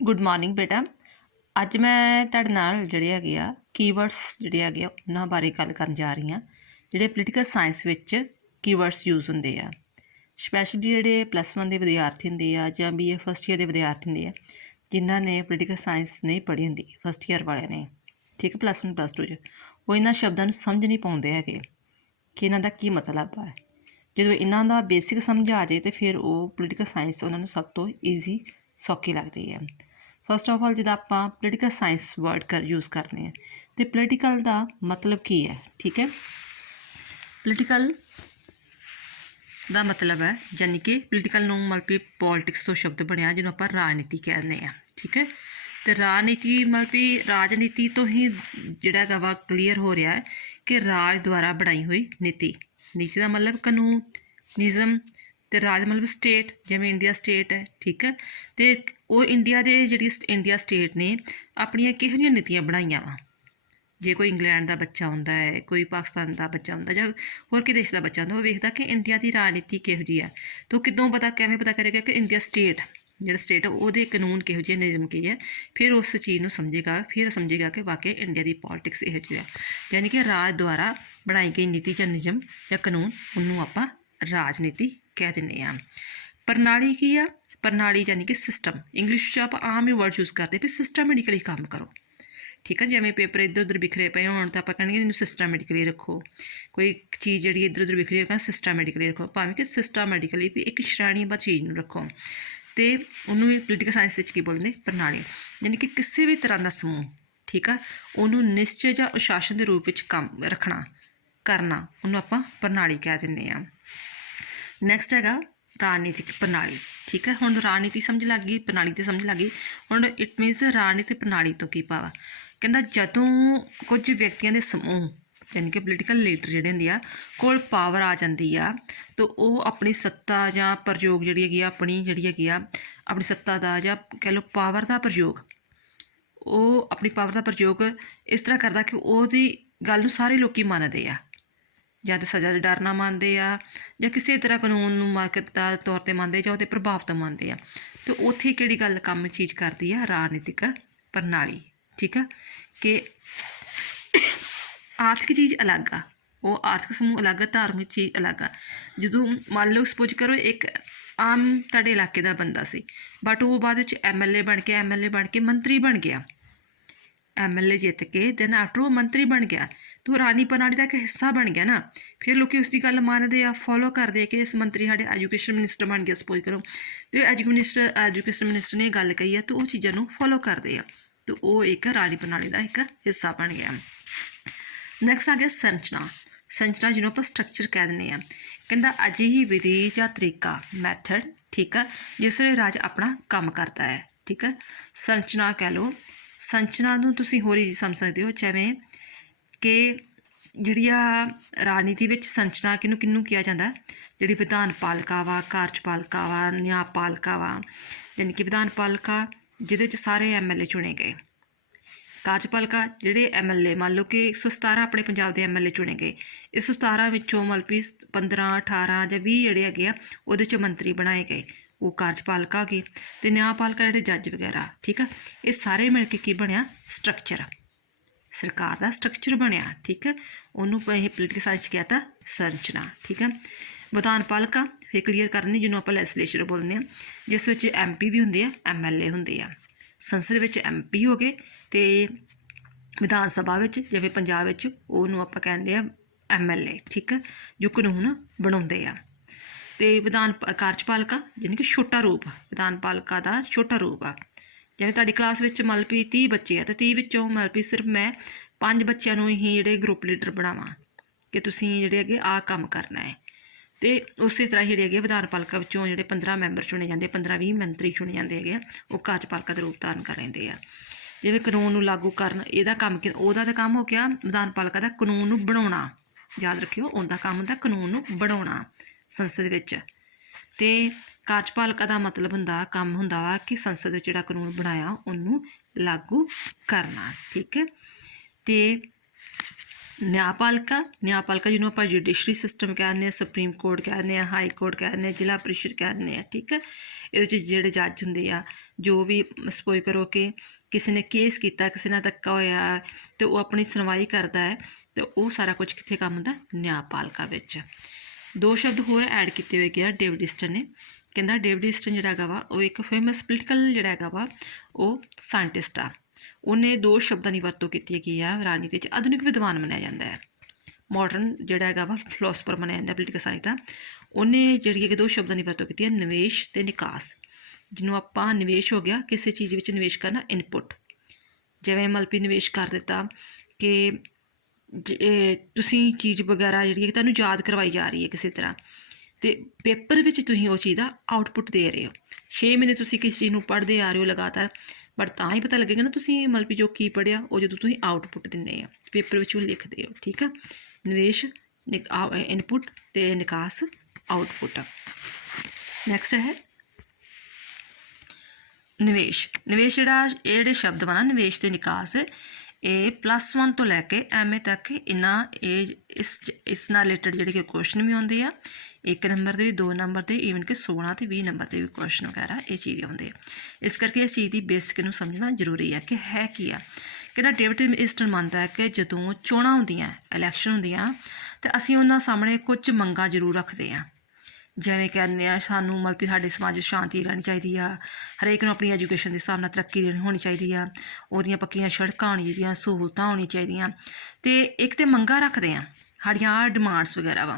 Good morning ਬੇਟਾ। ਅੱਜ ਮੈਂ ਤੁਹਾਡੇ ਨਾਲ ਜਿਹੜੇ ਹੈਗੇ ਆ ਕੀਵਰਡਸ ਜਿਹੜੇ ਹੈਗੇ ਆ ਉਹਨਾਂ ਬਾਰੇ ਗੱਲ ਕਰਨ ਜਾ ਰਹੀ ਹਾਂ। ਜਿਹੜੇ ਪੋਲੀਟੀਕਲ ਸਾਇੰਸ ਵਿੱਚ ਕੀਵਰਡਸ ਯੂਜ਼ ਹੁੰਦੇ ਆ, ਸਪੈਸ਼ਲੀ ਜਿਹੜੇ +1 ਦੇ ਵਿਦਿਆਰਥੀ ਹੁੰਦੇ ਆ ਜਾਂ BA ਫਸਟ ਈਅਰ ਦੇ ਵਿਦਿਆਰਥੀ ਹੁੰਦੇ ਆ ਜਿਨ੍ਹਾਂ ਨੇ ਪੋਲੀਟੀਕਲ ਸਾਇੰਸ ਨਹੀਂ ਪੜ੍ਹੀ ਹੁੰਦੀ ਫਸਟ ਈਅਰ ਵਾਲਿਆਂ ਨੇ, ਠੀਕ ਹੈ, +1 +2 'ਚ ਉਹ ਇਹਨਾਂ ਸ਼ਬਦਾਂ ਨੂੰ ਸਮਝ ਨਹੀਂ ਪਾਉਂਦੇ ਹੈਗੇ ਕਿ ਇਹਨਾਂ ਦਾ ਕੀ ਮਤਲਬ ਹੈ। ਜਦੋਂ ਇਹਨਾਂ ਦਾ ਬੇਸਿਕ ਸਮਝ ਆ ਜਾਏ ਤਾਂ ਫਿਰ ਉਹ ਪੋਲੀਟੀਕਲ ਸਾਇੰਸ ਉਹਨਾਂ ਨੂੰ ਸਭ ਤੋਂ ਈਜ਼ੀ ਸੌਖੀ ਲੱਗਦੀ ਹੈ। ਫਸਟ ਆਫ ਆਲ ਜਦੋਂ ਆਪਾਂ ਪੋਲੀਟੀਕਲ ਸਾਇੰਸ ਵਰਡ ਯੂਜ਼ ਕਰਨੇ ਆ ਅਤੇ ਪੋਲੀਟੀਕਲ ਦਾ ਮਤਲਬ ਕੀ ਹੈ, ਠੀਕ ਹੈ। ਪੋਲੀਟੀਕਲ ਦਾ ਮਤਲਬ ਹੈ ਯਾਨੀ ਕਿ ਪੋਲੀਟੀਕਲ ਨੂੰ ਮਤਲਬ ਪੋਲੀਟਿਕਸ ਤੋਂ ਸ਼ਬਦ ਬਣਿਆ ਜਿਹਨੂੰ ਆਪਾਂ ਰਾਜਨੀਤੀ ਕਹਿੰਦੇ ਹਾਂ, ਠੀਕ ਹੈ। ਅਤੇ ਰਾਜਨੀਤੀ ਮਤਲਬ ਰਾਜਨੀਤੀ ਤੋਂ ਹੀ ਜਿਹੜਾ ਹੈਗਾ ਵਾ ਕਲੀਅਰ ਹੋ ਰਿਹਾ ਹੈ ਕਿ ਰਾਜ ਦੁਆਰਾ ਬਣਾਈ ਹੋਈ ਨੀਤੀ ਦਾ ਮਤਲਬ ਕਾਨੂੰਨ, ਨਿਯਮ, ਅਤੇ ਰਾਜ ਮਤਲਬ ਸਟੇਟ, ਜਿਵੇਂ ਇੰਡੀਆ ਸਟੇਟ ਹੈ, ਠੀਕ ਹੈ। ਅਤੇ ਉਹ ਇੰਡੀਆ ਇੰਡੀਆ ਸਟੇਟ ਨੇ ਆਪਣੀਆਂ ਕਿਹੋ ਜਿਹੀਆਂ ਨੀਤੀਆਂ ਬਣਾਈਆਂ ਵਾ। ਜੇ ਕੋਈ ਇੰਗਲੈਂਡ ਦਾ ਬੱਚਾ ਹੁੰਦਾ ਹੈ, ਕੋਈ ਪਾਕਿਸਤਾਨ ਦਾ ਬੱਚਾ ਹੁੰਦਾ ਜਾਂ ਹੋਰ ਕਿਸੇ ਦੇਸ਼ ਦਾ ਬੱਚਾ ਹੁੰਦਾ, ਉਹ ਵੇਖਦਾ ਕਿ ਇੰਡੀਆ ਦੀ ਰਾਜਨੀਤੀ ਕਿਹੋ ਜਿਹੀ ਹੈ, ਤਾਂ ਉਹ ਕਿਵੇਂ ਪਤਾ ਕਰੇਗਾ ਕਿ ਇੰਡੀਆ ਸਟੇਟ ਜਿਹੜਾ ਸਟੇਟ ਉਹਦੇ ਕਾਨੂੰਨ ਕਿਹੋ ਜਿਹੇ, ਨਿਯਮ ਕੀ ਹੈ। ਫਿਰ ਉਸ ਚੀਜ਼ ਨੂੰ ਸਮਝੇਗਾ ਕਿ ਵਾਕਈ ਇੰਡੀਆ ਦੀ ਪੋਲੀਟਿਕਸ ਇਹੋ ਜਿਹੀ ਹੈ। ਯਾਨੀ ਕਿ ਰਾਜ ਦੁਆਰਾ ਬਣਾਈ ਗਈ ਨੀਤੀ ਜਾਂ ਨਿਯਮ ਜਾਂ ਕਾਨੂੰਨ, ਉਹਨੂੰ ਆਪਾਂ ਰਾਜਨੀਤੀ ਕਹਿ ਦਿੰਦੇ ਹਾਂ। ਪ੍ਰਣਾਲੀ ਕੀ ਆ? ਪ੍ਰਣਾਲੀ ਯਾਨੀ ਕਿ ਸਿਸਟਮ। ਇੰਗਲਿਸ਼ 'ਚ ਆਪਾਂ ਆਮ ਹੀ ਵਰਡ ਯੂਜ਼ ਕਰਦੇ ਵੀ ਸਿਸਟਮੈਟਿਕਲੀ ਕੰਮ ਕਰੋ, ਠੀਕ ਹੈ। ਜਿਵੇਂ ਪੇਪਰ ਇੱਧਰ ਉੱਧਰ ਬਿਖਰੇ ਪਏ ਹੋਣ ਤਾਂ ਆਪਾਂ ਕਹਿਣਗੇ ਇਹਨੂੰ ਸਿਸਟਮੈਟਿਕਲੀ ਰੱਖੋ। ਕੋਈ ਚੀਜ਼ ਜਿਹੜੀ ਇੱਧਰ ਉੱਧਰ ਬਿਖਰੀ ਹੋਵੇ ਸਿਸਟਮੈਟਿਕਲੀ ਰੱਖੋ, ਭਾਵੇਂ ਕਿ ਸਿਸਟਮੈਟਿਕਲੀ ਵੀ ਇੱਕ ਸ਼੍ਰੇਣੀਬੱਧ ਚੀਜ਼ ਨੂੰ ਰੱਖੋ। ਅਤੇ ਉਹਨੂੰ ਪੋਲੀਟੀਕਲ ਸਾਇੰਸ ਵਿੱਚ ਕੀ ਬੋਲਦੇ? ਪ੍ਰਣਾਲੀ। ਯਾਨੀ ਕਿ ਕਿਸੇ ਵੀ ਤਰ੍ਹਾਂ ਦਾ ਸਮੂਹ, ਠੀਕ ਆ, ਉਹਨੂੰ ਨਿਸ਼ਚੇ ਜਾਂ ਅਨੁਸ਼ਾਸਨ ਦੇ ਰੂਪ ਵਿੱਚ ਕਰਨਾ, ਉਹਨੂੰ ਆਪਾਂ ਪ੍ਰਣਾਲੀ ਕਹਿ ਦਿੰਦੇ ਹਾਂ। ਨੈਕਸਟ ਹੈਗਾ ਰਾਜਨੀਤਿਕ ਪ੍ਰਣਾਲੀ, ਠੀਕ ਹੈ। ਹੁਣ ਰਾਜਨੀਤੀ ਸਮਝ ਲੱਗ ਗਈ, ਪ੍ਰਣਾਲੀ 'ਤੇ ਸਮਝ ਲੱਗ ਗਈ। ਹੁਣ ਇਟ ਮੀਨਸ ਰਾਜਨੀਤਿਕ ਪ੍ਰਣਾਲੀ ਤੋਂ ਕੀ ਭਾਵ? ਕਹਿੰਦਾ ਜਦੋਂ ਕੁਝ ਵਿਅਕਤੀਆਂ ਦੇ ਸਮੂਹ ਯਾਨੀ ਕਿ ਪੋਲੀਟੀਕਲ ਲੀਡਰ ਜਿਹੜੇ ਹੁੰਦੇ ਆ ਕੋਲ ਪਾਵਰ ਆ ਜਾਂਦੀ ਆ, ਤਾਂ ਉਹ ਆਪਣੀ ਸੱਤਾ ਜਾਂ ਪ੍ਰਯੋਗ ਆਪਣੀ ਸੱਤਾ ਦਾ ਜਾਂ ਕਹਿ ਲਓ ਪਾਵਰ ਦਾ ਪ੍ਰਯੋਗ, ਉਹ ਆਪਣੀ ਪਾਵਰ ਦਾ ਪ੍ਰਯੋਗ ਇਸ ਤਰ੍ਹਾਂ ਕਰਦਾ ਕਿ ਉਹਦੀ ਗੱਲ ਨੂੰ ਸਾਰੇ ਲੋਕ ਮੰਨਦੇ ਆ, ਜਾਂ ਤਾਂ ਸਜ਼ਾ ਦੇ ਡਰ ਨਾਲ ਮੰਨਦੇ ਆ, ਜਾਂ ਕਿਸੇ ਤਰ੍ਹਾਂ ਕਾਨੂੰਨ ਨੂੰ ਮਾਰਕੀਟ ਦਾ ਤੌਰ 'ਤੇ ਮੰਨਦੇ, ਜਾਂ ਉਹਦੇ ਪ੍ਰਭਾਵ ਤੋਂ ਮੰਨਦੇ ਆ। ਅਤੇ ਉੱਥੇ ਕਿਹੜੀ ਗੱਲ ਚੀਜ਼ ਕਰਦੀ ਆ? ਰਾਜਨੀਤਿਕ ਪ੍ਰਣਾਲੀ, ਠੀਕ ਆ। ਕਿ ਆਰਥਿਕ ਚੀਜ਼ ਅਲੱਗ ਆ, ਉਹ ਆਰਥਿਕ ਸਮੂਹ ਅਲੱਗ ਆ, ਧਾਰਮਿਕ ਚੀਜ਼ ਅਲੱਗ ਆ। ਜਦੋਂ ਮੰਨ ਲਓ ਸਪੋਜ਼ ਕਰੋ ਇੱਕ ਆਮ ਤੁਹਾਡੇ ਇਲਾਕੇ ਦਾ ਬੰਦਾ ਸੀ, ਬਟ ਉਹ ਬਾਅਦ ਵਿੱਚ MLA ਬਣ ਕੇ ਮੰਤਰੀ ਬਣ ਗਿਆ, MLA ਜਿੱਤ ਕੇ ਦੈਨ ਆਫਟਰ ਉਹ ਮੰਤਰੀ ਬਣ ਗਿਆ, ਤਾਂ ਉਹ ਰਾਜਨੀਤਿਕ ਪ੍ਰਣਾਲੀ ਦਾ ਇੱਕ ਹਿੱਸਾ ਬਣ ਗਿਆ ਨਾ। ਫਿਰ ਲੋਕ ਉਸ ਦੀ ਗੱਲ ਮੰਨਦੇ ਆ, ਫੋਲੋ ਕਰਦੇ ਆ ਕਿ ਇਸ ਮੰਤਰੀ ਸਾਡੇ ਐਜੂਕੇਸ਼ਨ ਮਿਨਿਸਟਰ ਬਣ ਗਿਆ ਸਪੋਜ਼ ਕਰੋ, ਅਤੇ ਐਜੂਕੇਸ਼ਨ ਮਿਨਿਸਟਰ ਨੇ ਗੱਲ ਕਹੀ ਹੈ, ਤਾਂ ਉਹ ਚੀਜ਼ਾਂ ਨੂੰ ਫੋਲੋ ਕਰਦੇ ਆ, ਅਤੇ ਉਹ ਇੱਕ ਰਾਜਨੀਤਿਕ ਪ੍ਰਣਾਲੀ ਦਾ ਇੱਕ ਹਿੱਸਾ ਬਣ ਗਿਆ। ਨੈਕਸਟ ਆ ਗਿਆ ਸੰਰਚਨਾ ਜਿਹਨੂੰ ਆਪਾਂ ਸਟਰਕਚਰ ਕਹਿ ਦਿੰਦੇ ਹਾਂ। ਕਹਿੰਦਾ ਅਜਿਹੀ ਵਿਧੀ ਜਾਂ ਤਰੀਕਾ, ਮੈਥਡ, ਠੀਕ ਆ, ਜਿਸ ਲਈ ਰਾਜ ਆਪਣਾ ਕੰਮ ਕਰਦਾ ਹੈ, ਠੀਕ ਹੈ। ਸੰਰਚਨਾ ਕਹਿ ਲਓ। ਸੰਰਚਨਾ ਨੂੰ ਤੁਸੀਂ ਹੋਰ ਹੀ ਸਮਝ ਸਕਦੇ ਹੋ, ਜਿਵੇਂ ਕਿ ਜਿਹੜੀ ਆ ਰਾਜਨੀਤੀ ਵਿੱਚ ਸੰਰਚਨਾ ਕਿਹਨੂੰ ਕਿਹਾ ਜਾਂਦਾ? ਜਿਹੜੀ ਵਿਧਾਨ ਪਾਲਿਕਾ ਵਾ, ਕਾਰਜਪਾਲਿਕਾ ਵਾ, ਨਿਆਂਪਾਲਿਕਾ ਵਾ। ਯਾਨੀ ਕਿ ਵਿਧਾਨ ਪਾਲਿਕਾ ਜਿਹਦੇ ਵਿੱਚ ਸਾਰੇ MLA ਚੁਣੇ ਗਏ, ਕਾਰਜਪਾਲਿਕਾ ਜਿਹੜੇ MLA ਮੰਨ ਲਓ ਕਿ 117 ਆਪਣੇ ਪੰਜਾਬ ਦੇ MLA ਚੁਣੇ ਗਏ, 117 ਵਿੱਚੋਂ ਮਤਲਬ 15, 18 ਜਾਂ 20 ਜਿਹੜੇ ਹੈਗੇ ਆ ਉਹਦੇ 'ਚ ਮੰਤਰੀ ਬਣਾਏ ਗਏ, ਉਹ ਕਾਰਜਪਾਲਿਕਾ ਗਏ। ਅਤੇ ਨਿਆਂਪਾਲਿਕਾ ਜਿਹੜੇ ਜੱਜ ਵਗੈਰਾ, ਠੀਕ ਆ, ਇਹ ਸਾਰੇ ਮਿਲ ਕੇ ਕੀ ਬਣਿਆ? ਸਟਰਕਚਰ, ਸਰਕਾਰ ਦਾ ਸਟਰਕਚਰ ਬਣਿਆ, ਠੀਕ ਹੈ। ਉਹਨੂੰ ਇਹ ਪੋਲੀਟੀਕਲ ਸਾਇੰਸ ਕਿਹਾ ਤਾਂ ਸੰਰਚਨਾ, ਠੀਕ ਹੈ। ਵਿਧਾਨ ਪਾਲਿਕਾ ਫਿਰ ਕਲੀਅਰ ਕਰਨੀ, ਜਿਹਨੂੰ ਆਪਾਂ ਲੈਜਿਸਲੇਚਰ ਬੋਲਦੇ ਹਾਂ, ਜਿਸ ਵਿੱਚ MP ਵੀ ਹੁੰਦੇ ਆ, MLA ਹੁੰਦੇ ਆ। ਸੰਸਦ ਵਿੱਚ MP ਹੋ ਗਏ, ਅਤੇ ਵਿਧਾਨ ਸਭਾ ਵਿੱਚ ਜਿਵੇਂ ਪੰਜਾਬ ਵਿੱਚ ਉਹਨੂੰ ਆਪਾਂ ਕਹਿੰਦੇ ਆ MLA, ਠੀਕ ਹੈ, ਜੋ ਕਾਨੂੰਨ ਬਣਾਉਂਦੇ ਆ। ਅਤੇ ਕਾਰਜਪਾਲਿਕਾ ਯਾਨੀ ਕਿ ਛੋਟਾ ਰੂਪ, ਵਿਧਾਨ ਪਾਲਿਕਾ ਦਾ ਛੋਟਾ ਰੂਪ ਆ। ਜਿਵੇਂ ਤੁਹਾਡੀ ਕਲਾਸ ਵਿੱਚ ਮਤਲਬ 30 ਬੱਚੇ ਆ, ਅਤੇ 30 ਵਿੱਚੋਂ ਮਤਲਬ ਸਿਰਫ ਮੈਂ 5 ਬੱਚਿਆਂ ਨੂੰ ਹੀ ਜਿਹੜੇ ਗਰੁੱਪ ਲੀਡਰ ਬਣਾਵਾਂ ਕਿ ਤੁਸੀਂ ਜਿਹੜੇ ਹੈਗੇ ਆਹ ਕੰਮ ਕਰਨਾ ਹੈ। ਅਤੇ ਉਸੇ ਤਰ੍ਹਾਂ ਜਿਹੜੇ ਹੈਗੇ ਵਿਧਾਨ ਪਾਲਿਕਾ ਵਿੱਚੋਂ ਜਿਹੜੇ 15 ਮੈਂਬਰ ਚੁਣੇ ਜਾਂਦੇ, 15-20 ਮੰਤਰੀ ਚੁਣੇ ਜਾਂਦੇ ਹੈਗੇ ਆ, ਉਹ ਕਾਰਜਪਾਲਿਕਾ ਦਾ ਰੂਪ ਧਾਰਨ ਕਰ ਲੈਂਦੇ ਆ। ਜਿਵੇਂ ਕਾਨੂੰਨ ਨੂੰ ਲਾਗੂ ਕਰਨ, ਇਹਦਾ ਕੰਮ ਉਹਦਾ ਤਾਂ ਕੰਮ ਹੋ ਗਿਆ ਵਿਧਾਨ ਪਾਲਿਕਾ ਦਾ ਕਾਨੂੰਨ ਨੂੰ ਬਣਾਉਣਾ, ਯਾਦ ਰੱਖਿਓ, ਉਹਦਾ ਕੰਮ ਹੁੰਦਾ ਕਾਨੂੰਨ ਨੂੰ ਬਣਾਉਣਾ ਸੰਸਦ ਵਿੱਚ। ਅਤੇ ਕਾਰਜਪਾਲਿਕਾ ਦਾ ਮਤਲਬ ਕੰਮ ਹੁੰਦਾ ਵਾ ਕਿ ਸੰਸਦ ਵਿੱਚ ਜਿਹੜਾ ਕਾਨੂੰਨ ਬਣਾਇਆ ਉਹਨੂੰ ਲਾਗੂ ਕਰਨਾ, ਠੀਕ ਹੈ। ਅਤੇ ਨਿਆਂਪਾਲਿਕਾ ਜਿਹਨੂੰ ਆਪਾਂ ਜੁਡੀਸ਼ਰੀ ਸਿਸਟਮ ਕਹਿੰਦੇ ਹਾਂ, ਸੁਪਰੀਮ ਕੋਰਟ ਕਹਿੰਦੇ ਹਾਂ, ਹਾਈ ਕੋਰਟ ਕਹਿੰਦੇ ਹਾਂ, ਜ਼ਿਲ੍ਹਾ ਪ੍ਰੀਸ਼ਦ ਕਹਿੰਦੇ ਹਾਂ, ਠੀਕ ਹੈ। ਇਹਦੇ 'ਚ ਜਿਹੜੇ ਜੱਜ ਹੁੰਦੇ ਆ, ਜੋ ਵੀ ਸਪੋਜ਼ ਕਰੋ ਕਿ ਕਿਸੇ ਨੇ ਕੇਸ ਕੀਤਾ, ਕਿਸੇ ਨਾਲ ਧੱਕਾ ਹੋਇਆ ਅਤੇ ਉਹ ਆਪਣੀ ਸੁਣਵਾਈ ਕਰਦਾ ਹੈ, ਅਤੇ ਉਹ ਸਾਰਾ ਕੁਝ ਕਿੱਥੇ ਕੰਮ ਹੁੰਦਾ? ਨਿਆਂਪਾਲਿਕਾ ਵਿੱਚ। 2 ਸ਼ਬਦ ਹੋਰ ਐਡ ਕੀਤੇ ਹੋਏ ਗਿਆ ਡੇਵਿਡ ਈਸਟਨ ਨੇ। ਕਹਿੰਦਾ ਡੇਵਿਡ ਈਸਟਨ ਜਿਹੜਾ ਹੈਗਾ ਵਾ ਉਹ ਇੱਕ ਫੇਮਸ ਪੋਲੀਟੀਕਲ ਜਿਹੜਾ ਹੈਗਾ ਵਾ ਉਹ ਸਾਇੰਟਿਸਟ ਆ। ਉਹਨੇ 2 ਸ਼ਬਦਾਂ ਦੀ ਵਰਤੋਂ ਕੀਤੀ ਹੈਗੀ ਆ ਰਾਜਨੀਤੀ ਵਿੱਚ। ਆਧੁਨਿਕ ਵਿਦਵਾਨ ਮੰਨਿਆ ਜਾਂਦਾ ਹੈ, ਮਾਡਰਨ ਜਿਹੜਾ ਹੈਗਾ ਵਾ ਫਿਲੋਸਫਰ ਮੰਨਿਆ ਜਾਂਦਾ ਪੋਲੀਟੀਕਲ ਸਾਇੰਸ ਦਾ। ਉਹਨੇ ਜਿਹੜੀ ਕਿ 2 ਸ਼ਬਦਾਂ ਦੀ ਵਰਤੋਂ ਕੀਤੀ ਹੈ, ਨਿਵੇਸ਼ ਅਤੇ ਨਿਕਾਸ। ਜਿਹਨੂੰ ਆਪਾਂ ਨਿਵੇਸ਼ ਹੋ ਗਿਆ ਕਿਸੇ ਚੀਜ਼ ਵਿੱਚ ਨਿਵੇਸ਼ ਕਰਨਾ, ਇਨਪੁੱਟ। ਜਿਵੇਂ ਮਲਪੀ ਨਿਵੇਸ਼ ਕਰ ਦਿੱਤਾ ਕਿ ਤੁਸੀਂ ਚੀਜ਼ ਵਗੈਰਾ ਜਿਹੜੀ ਹੈ ਤੁਹਾਨੂੰ ਯਾਦ ਕਰਵਾਈ ਜਾ ਰਹੀ ਹੈ ਕਿਸੇ ਤਰ੍ਹਾਂ, ਅਤੇ ਪੇਪਰ ਵਿੱਚ ਤੁਸੀਂ ਉਹ ਚੀਜ਼ ਦਾ ਆਊਟਪੁੱਟ ਦੇ ਰਹੇ ਹੋ। 6 ਮਹੀਨੇ ਤੁਸੀਂ ਕਿਸੇ ਚੀਜ਼ ਨੂੰ ਪੜ੍ਹਦੇ ਆ ਰਹੇ ਹੋ ਲਗਾਤਾਰ, ਬਟ ਤਾਂ ਹੀ ਪਤਾ ਲੱਗੇਗਾ ਨਾ ਤੁਸੀਂ ਮਤਲਬ ਜੋ ਕੀ ਪੜ੍ਹਿਆ, ਉਹ ਜਦੋਂ ਤੁਸੀਂ ਆਊਟਪੁੱਟ ਦਿੰਦੇ ਆ ਪੇਪਰ ਵਿੱਚ ਉਹ ਲਿਖਦੇ ਹੋ, ਠੀਕ ਆ। ਨਿਵੇਸ਼ ਇਨਪੁੱਟ ਅਤੇ ਨਿਕਾਸ ਆਊਟਪੁੱਟ। ਨੈਕਸਟ ਹੈ ਨਿਵੇਸ਼। ਨਿਵੇਸ਼ ਇਹ ਜਿਹੜੇ ਸ਼ਬਦ ਵਾ ਨਾ, ਨਿਵੇਸ਼ ਅਤੇ ਨਿਕਾਸ, ਇਹ +1 ਤੋਂ ਲੈ ਕੇ MA ਤੱਕ ਇਸ ਨਾਲ ਰਿਲੇਟਡ ਜਿਹੜੇ ਕਿ ਕੁਐਸਚਨ ਵੀ ਆਉਂਦੇ ਆ। 1 ਨੰਬਰ ਦੇ ਵੀ, 2 ਨੰਬਰ ਦੇ, ਈਵਨ ਕਿ 16 ਅਤੇ 20 ਨੰਬਰ ਦੇ ਵੀ ਕੁਐਸਚਨ ਵਗੈਰਾ ਇਹ ਚੀਜ਼ ਆਉਂਦੇ ਆ। ਇਸ ਕਰਕੇ ਇਸ ਚੀਜ਼ ਦੀ ਬੇਸਿਕ ਨੂੰ ਸਮਝਣਾ ਜ਼ਰੂਰੀ ਹੈ ਕਿ ਹੈ ਕੀ ਆ। ਕਹਿੰਦਾ ਡੇਵਿਡ ਈਸਟਨ ਮੰਨਦਾ ਹੈ ਕਿ ਜਦੋਂ ਚੋਣਾਂ ਹੁੰਦੀਆਂ, ਇਲੈਕਸ਼ਨ ਹੁੰਦੀਆਂ, ਤਾਂ ਅਸੀਂ ਉਹਨਾਂ ਸਾਹਮਣੇ ਕੁਝ ਮੰਗਾਂ ਜ਼ਰੂਰ ਰੱਖਦੇ ਹਾਂ। ਜਿਵੇਂ ਕਹਿੰਦੇ ਆ ਸਾਨੂੰ ਮਤਲਬ ਕਿ ਸਾਡੇ ਸਮਾਜ ਵਿੱਚ ਸ਼ਾਂਤੀ ਰਹਿਣੀ ਚਾਹੀਦੀ ਆ, ਹਰੇਕ ਨੂੰ ਆਪਣੀ ਐਜੂਕੇਸ਼ਨ ਦੇ ਹਿਸਾਬ ਨਾਲ ਤਰੱਕੀ ਹੋਣੀ ਚਾਹੀਦੀ ਆ, ਉਹਦੀਆਂ ਪੱਕੀਆਂ ਸੜਕਾਂ ਹੋਣੀਆਂ ਚਾਹੀਦੀਆਂ, ਸਹੂਲਤਾਂ ਹੋਣੀਆਂ ਚਾਹੀਦੀਆਂ। ਅਤੇ ਇੱਕ ਤਾਂ ਮੰਗਾਂ ਰੱਖਦੇ ਹਾਂ, ਸਾਡੀਆਂ ਆਹ ਡਿਮਾਂਡਸ ਵਗੈਰਾ ਵਾ,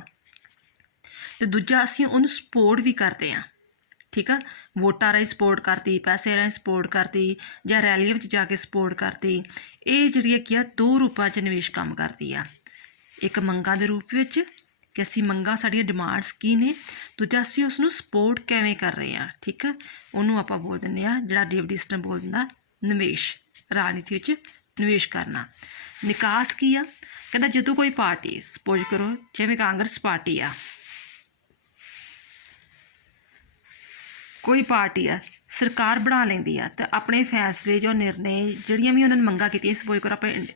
ਅਤੇ ਦੂਜਾ ਅਸੀਂ ਉਹਨੂੰ ਸਪੋਰਟ ਵੀ ਕਰਦੇ ਹਾਂ, ਠੀਕ ਆ। ਵੋਟਾਂ ਰਾਹੀਂ ਸਪੋਰਟ ਕਰਤੀ, ਪੈਸੇ ਰਾਹੀਂ ਸਪੋਰਟ ਕਰਤੀ, ਜਾਂ ਰੈਲੀਆਂ ਵਿੱਚ ਜਾ ਕੇ ਸਪੋਰਟ ਕਰਤੀ। ਇਹ ਜਿਹੜੀ ਕੀ ਆ 2 ਰੂਪਾਂ 'ਚ ਨਿਵੇਸ਼ ਕੰਮ ਕਰਦੀ ਆ। ਇੱਕ ਮੰਗਾਂ ਦੇ ਰੂਪ ਵਿੱਚ ਕਿ ਅਸੀਂ ਮੰਗਾਂ, ਸਾਡੀਆਂ ਡਿਮਾਂਡਸ ਕੀ ਨੇ, ਦੂਜਾ ਅਸੀਂ ਉਸ ਨੂੰ ਸਪੋਰਟ ਕਿਵੇਂ ਕਰ ਰਹੇ ਹਾਂ, ਠੀਕ ਆ। ਉਹਨੂੰ ਆਪਾਂ ਬੋਲ ਦਿੰਦੇ ਹਾਂ, ਜਿਹੜਾ ਡੇਵਿਡ ਈਸਟਨ ਬੋਲ ਦਿੰਦਾ, ਨਿਵੇਸ਼। ਰਾਜਨੀਤੀ ਵਿੱਚ ਨਿਵੇਸ਼ ਕਰਨਾ। ਨਿਕਾਸ ਕੀ ਆ? ਕਹਿੰਦਾ ਜਦੋਂ ਕੋਈ ਪਾਰਟੀ, ਸਪੋਜ਼ ਕਰੋ ਜਿਵੇਂ ਕਾਂਗਰਸ ਪਾਰਟੀ ਆ, ਕੋਈ ਪਾਰਟੀ ਆ ਸਰਕਾਰ ਬਣਾ ਲੈਂਦੀ ਆ, ਤਾਂ ਆਪਣੇ ਫੈਸਲੇ ਜਾਂ ਨਿਰਣੇ ਜਿਹੜੀਆਂ ਵੀ ਉਹਨਾਂ ਨੇ ਮੰਗਾਂ ਕੀਤੀਆਂ, ਸਪੋਜ਼ ਕਰੋ ਆਪਣੇ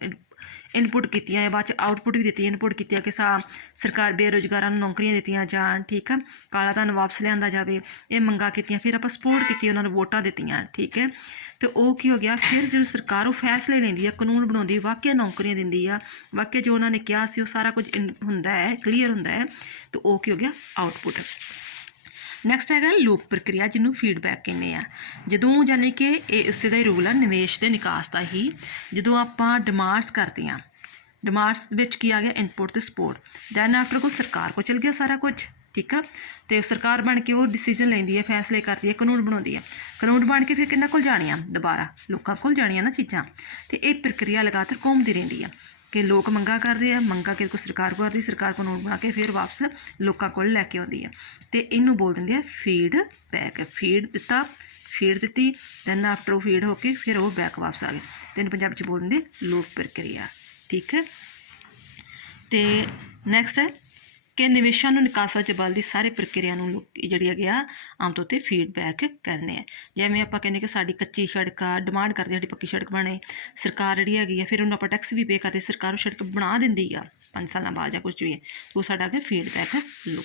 ਇਨਪੁੱਟ ਕੀਤੀਆਂ, ਬਾਅਦ 'ਚ ਆਊਟਪੁੱਟ ਵੀ ਦਿੱਤੀ। ਇਨਪੁੱਟ ਕੀਤੀਆਂ ਕਿ ਸਰਕਾਰ ਬੇਰੁਜ਼ਗਾਰਾਂ ਨੂੰ ਨੌਕਰੀਆਂ ਦਿੱਤੀਆਂ ਜਾਣ, ਠੀਕ ਆ, ਕਾਲਾ ਧਨ ਵਾਪਸ ਲਿਆਂਦਾ ਜਾਵੇ, ਇਹ ਮੰਗਾਂ ਕੀਤੀਆਂ। ਫਿਰ ਆਪਾਂ ਸਪੋਰਟ ਕੀਤੀ, ਉਹਨਾਂ ਨੂੰ ਵੋਟਾਂ ਦਿੱਤੀਆਂ, ਠੀਕ ਹੈ। ਅਤੇ ਉਹ ਕੀ ਹੋ ਗਿਆ, ਫਿਰ ਜਿਹੜੀ ਸਰਕਾਰ ਉਹ ਫੈਸਲੇ ਲੈਂਦੀ ਆ, ਕਾਨੂੰਨ ਬਣਾਉਂਦੀ, ਵਾਕਿਆ ਨੌਕਰੀਆਂ ਦਿੰਦੀ ਆ, ਵਾਕਿਆ ਜੋ ਉਹਨਾਂ ਨੇ ਕਿਹਾ ਸੀ ਉਹ ਸਾਰਾ ਕੁਝ ਹੁੰਦਾ ਹੈ, ਕਲੀਅਰ ਹੁੰਦਾ ਹੈ, ਅਤੇ ਉਹ ਕੀ ਹੋ ਗਿਆ, ਆਊਟਪੁੱਟ। ਨੈਕਸਟ ਹੈਗਾ ਲੋਕ ਪ੍ਰਕਿਰਿਆ, ਜਿਹਨੂੰ ਫੀਡਬੈਕ ਕਹਿੰਦੇ ਆ। ਜਦੋਂ ਯਾਨੀ ਕਿ ਇਹ ਉਸੇ ਦਾ ਹੀ ਰੂਲ ਆ ਨਿਵੇਸ਼ ਦੇ ਨਿਕਾਸ ਦਾ ਹੀ। ਜਦੋਂ ਆਪਾਂ ਡਿਮਾਂਡਸ ਕਰਦੇ ਹਾਂ, ਡਿਮਾਂਡਸ ਵਿੱਚ ਕੀ ਆ ਗਿਆ, ਇਨਪੁੱਟ ਅਤੇ ਸਪੋਰਟ। ਦੈਨ ਆਫਟਰ ਕੋਈ ਸਰਕਾਰ ਕੋਲ ਚਲ ਗਿਆ ਸਾਰਾ ਕੁਝ, ਠੀਕ ਆ। ਅਤੇ ਸਰਕਾਰ ਬਣ ਕੇ ਉਹ ਡਿਸੀਜ਼ਨ ਲੈਂਦੀ ਹੈ, ਫੈਸਲੇ ਕਰਦੀ ਹੈ, ਕਾਨੂੰਨ ਬਣਾਉਂਦੀ ਹੈ। ਕਾਨੂੰਨ ਬਣ ਕੇ ਫਿਰ ਕਿਹਨਾਂ ਕੋਲ ਜਾਣੀਆਂ, ਦੁਬਾਰਾ ਲੋਕਾਂ ਕੋਲ ਜਾਣੀਆਂ ਨਾ ਚੀਜ਼ਾਂ। ਅਤੇ ਇਹ ਪ੍ਰਕਿਰਿਆ ਲਗਾਤਾਰ ਘੁੰਮਦੀ ਰਹਿੰਦੀ ਆ ਕਿ ਲੋਕ ਮੰਗਾਂ ਕਰਦੇ ਆ, ਮੰਗਾਂ ਕਿ ਕੋਈ ਸਰਕਾਰ ਕਰਦੀ, ਸਰਕਾਰ ਕਾਨੂੰਨ ਬਣਾ ਕੇ ਫਿਰ ਵਾਪਸ ਲੋਕਾਂ ਕੋਲ ਲੈ ਕੇ ਆਉਂਦੀ ਹੈ। ਅਤੇ ਇਹਨੂੰ ਬੋਲ ਦਿੰਦੇ ਆ ਫੀਡਬੈਕ। ਫੀਡ ਦਿੱਤੀ, ਦੈਨ ਆਫਟਰ ਉਹ ਫੀਡ ਹੋ ਕੇ ਫਿਰ ਉਹ ਬੈਕ ਵਾਪਸ ਆ ਗਏ। ਤੈਨੂੰ ਪੰਜਾਬੀ 'ਚ ਬੋਲ ਦਿੰਦੇ ਲੋਕ ਪ੍ਰਕਿਰਿਆ, ਠੀਕ ਹੈ। ਅਤੇ ਨੈਕਸਟ ਹੈ ਕਿ ਨਿਵੇਸ਼ਾਂ ਨੂੰ ਨਿਕਾਸਾਂ 'ਚ ਬਦਲਦੀ ਸਾਰੀ ਪ੍ਰਕਿਰਿਆ ਨੂੰ ਜਿਹੜੀ ਹੈਗੀ ਆ ਆਮ ਤੌਰ 'ਤੇ ਫੀਡਬੈਕ ਕਹਿੰਦੇ ਆ। ਜਿਵੇਂ ਆਪਾਂ ਕਹਿੰਦੇ ਕਿ ਸਾਡੀ ਕੱਚੀ ਸੜਕ ਆ, ਡਿਮਾਂਡ ਕਰਦੇ ਸਾਡੀ ਪੱਕੀ ਸੜਕ ਬਣੇ, ਸਰਕਾਰ ਜਿਹੜੀ ਹੈਗੀ ਆ ਫਿਰ ਉਹਨੂੰ ਆਪਾਂ ਟੈਕਸ ਵੀ ਪੇ ਕਰਦੇ, ਸਰਕਾਰ ਉਹ ਸੜਕ ਬਣਾ ਦਿੰਦੀ ਆ 5 ਸਾਲਾਂ ਬਾਅਦ ਜਾਂ ਕੁਝ ਵੀ ਹੈ, ਉਹ ਸਾਡਾ ਹੈਗਾ ਫੀਡਬੈਕ ਲੂਪ।